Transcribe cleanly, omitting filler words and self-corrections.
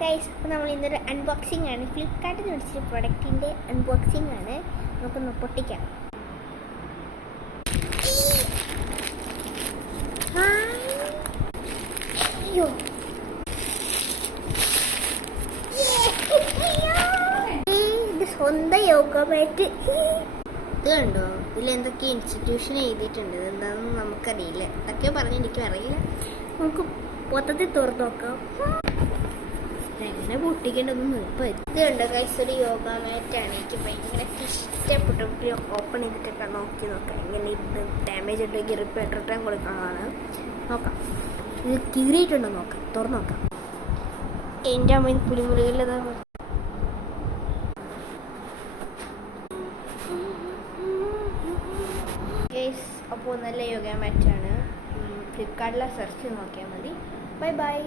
Guys, അപ്പോൾ നമ്മൾ ഇന്നൊരു അൺബോക്സിംഗ് ആണ്. ഫ്ലിപ്കാർട്ടിൽ നിന്ന് മേടിച്ച പ്രൊഡക്റ്റിൻ്റെ അൺബോക്സിംഗ് ആണ്. നമുക്കൊന്ന് പൊട്ടിക്കാം. അയ്യോ, ഇത് സ്വന്തം യോഗ മാറ്റ്. ഇത് കണ്ടോ, ഇതിലെന്തൊക്കെ ഇൻസ്റ്റിറ്റ്യൂഷൻ എഴുതിയിട്ടുണ്ട്. ഇതെന്താണെന്ന് നമുക്കറിയില്ല. ഇതൊക്കെ പറഞ്ഞ് എനിക്കും അറിയില്ല. നമുക്ക് മൊത്തത്തിൽ തുറന്നു നോക്കാം. എങ്ങനെ പൊട്ടിക്കേണ്ടതൊന്നും നിർത്തും. ഇത് കണ്ടോ ഗൈസ്, ഒരു യോഗ മാറ്റാണ്. എനിക്ക് ഭയങ്കര ഇഷ്ടപ്പെട്ടു. ഓപ്പൺ ചെയ്തിട്ടൊക്കെ നോക്കാം എങ്ങനെ ഇത് ഡാമേജ് ഉണ്ടെങ്കിൽ റിട്ടേൺ കൊടുക്കാനാണ്. നോക്കാം, ഇത് കീറിയിട്ടുണ്ടോ നോക്കാം, തുറന്നു നോക്കാം. എൻ്റെ അമ്മ ഇത് പുലിമുറികളിലതാണ്. ഗൈസ്, അപ്പോൾ നല്ല യോഗ മാറ്റാണ്. ഫ്ലിപ്കാർട്ടിലെ സെർച്ച് നോക്കിയാൽ മതി. Bye bye.